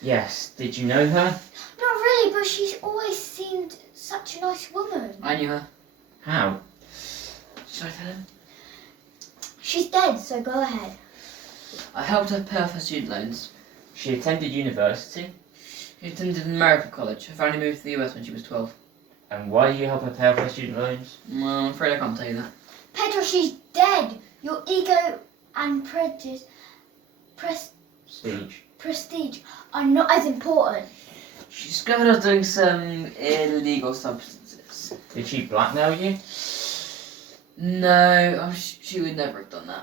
Yes. Did you know her? Not really, but she's always seemed such a nice woman. I knew her. How? Should I tell him? She's dead, so go ahead. I helped her pay off her student loans. She attended university? She attended an American college. Her family moved to the US when she was 12. And why did you help her pay off her student loans? Well, I'm afraid I can't tell you that. Pedro, she's dead. Your ego and prestige are not as important. She discovered I was doing some illegal substances. Did she blackmail you? No, she would never have done that.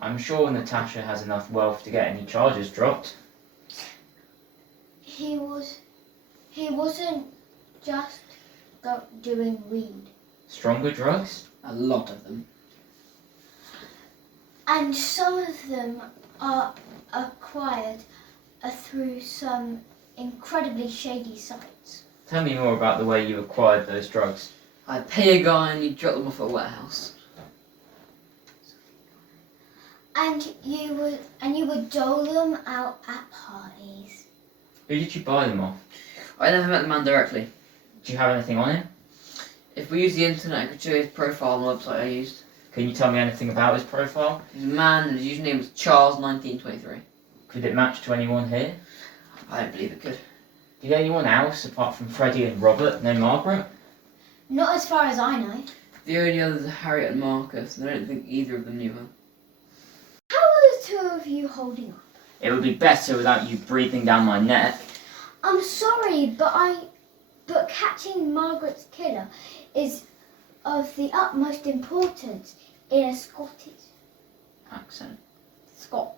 I'm sure Natasha has enough wealth to get any charges dropped. He wasn't just doing weed. Stronger drugs? A lot of them. And some of them are acquired through some incredibly shady sites. Tell me more about the way you acquired those drugs. I'd pay a guy and he'd drop them off at a warehouse. And you would dole them out at parties. Who did you buy them off? I never met the man directly. Do you have anything on him? If we use the internet, I could show you his profile on the website I used. Can you tell me anything about his profile? He's a man and his username was Charles1923. Could it match to anyone here? I don't believe it could. Did anyone else, apart from Freddie and Robert, know Margaret? Not as far as I know. The only others are Harriet and Marcus, and I don't think either of them knew her. How are the two of you holding up? It would be better without you breathing down my neck. I'm sorry, but catching Margaret's killer is of the utmost importance in a Scottish Accent. Scot.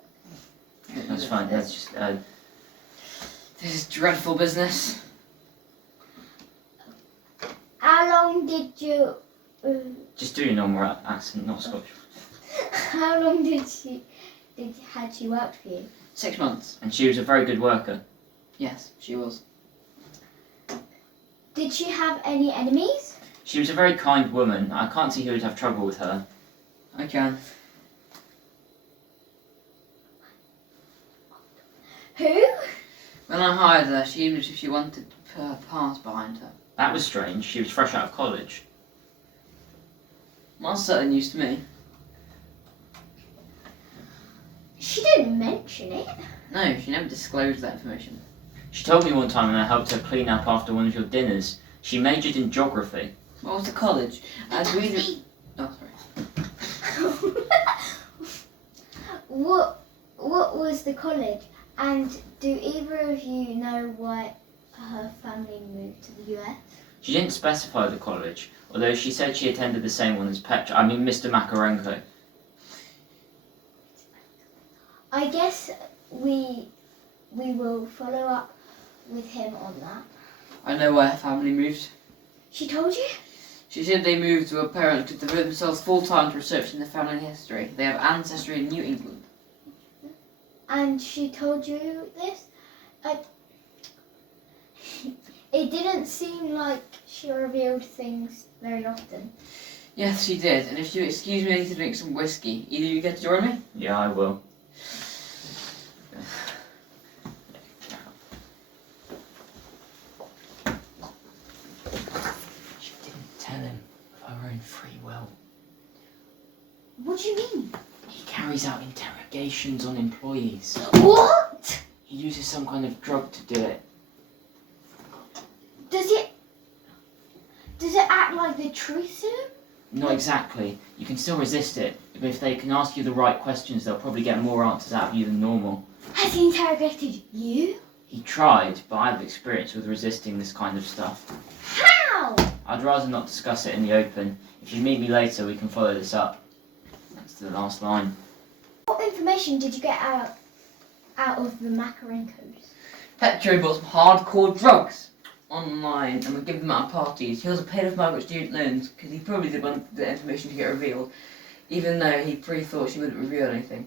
That's fine, that's just... This is dreadful business. How long did you... Just do your normal accent, not Scottish. how long had she worked for you? 6 months. And she was a very good worker. Yes, she was. Did she have any enemies? She was a very kind woman. I can't see who would have trouble with her. I can. Who? When I hired her, she even if she wanted to put her past behind her. That was strange. She was fresh out of college. Well, that's certainly news to me. She didn't mention it. No, she never disclosed that information. She told me one time when I helped her clean up after one of your dinners. She majored in geography. What was the college? And we... Oh, sorry. What was the college? And do either of you know why her family moved to the US? She didn't specify the college, although she said she attended the same one as Mr. Makarenko. I guess we will follow up with him on that. I know why her family moved. She told you? She said they moved to a parent to devote themselves full-time to researching their family history. They have ancestry in New England. And she told you this? It didn't seem like she revealed things very often. Yes, she did. And if you excuse me, I need to drink some whiskey. Either you get to join me? Yeah, I will. She didn't tell him of her own free will. What do you mean? He carries out interrogations on employees. What? He uses some kind of drug to do it. Does it act like the truth to him? Not exactly. You can still resist it, but if they can ask you the right questions, they'll probably get more answers out of you than normal. Has he interrogated you? He tried, but I have experience with resisting this kind of stuff. How? I'd rather not discuss it in the open. If you meet me later, we can follow this up. That's the last line. What information did you get out of the Makarenkos? Petro bought some hardcore drugs online and would give them out at parties. He also paid off Margaret's student loans because he probably didn't want the information to get revealed, even though he pretty thought she wouldn't reveal anything.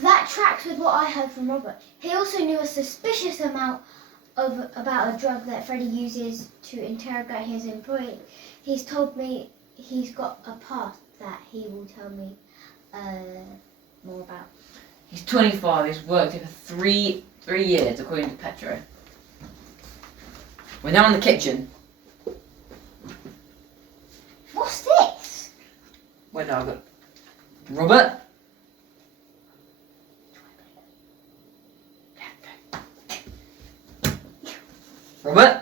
That tracks with what I heard from Robert. He also knew a suspicious amount about a drug that Freddie uses to interrogate his employee. He's told me he's got a past that he will tell me more about. He's 25, he's worked here for 3 years, according to Petro. We're now in the kitchen. What's this? Wait, no, I've got Robert. Robert.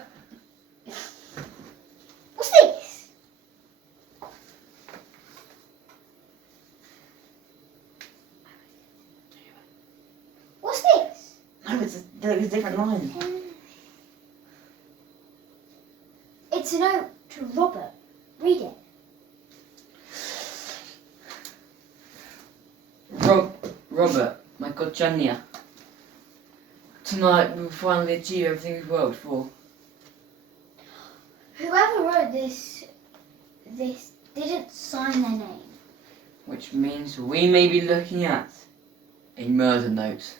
What's this? What's this? No, it's a different line. It's a note to Robert. Read it. Robert, my God, Janya. Tonight we will finally achieve everything we've worked for. Whoever wrote this didn't sign their name. Which means we may be looking at a murder note.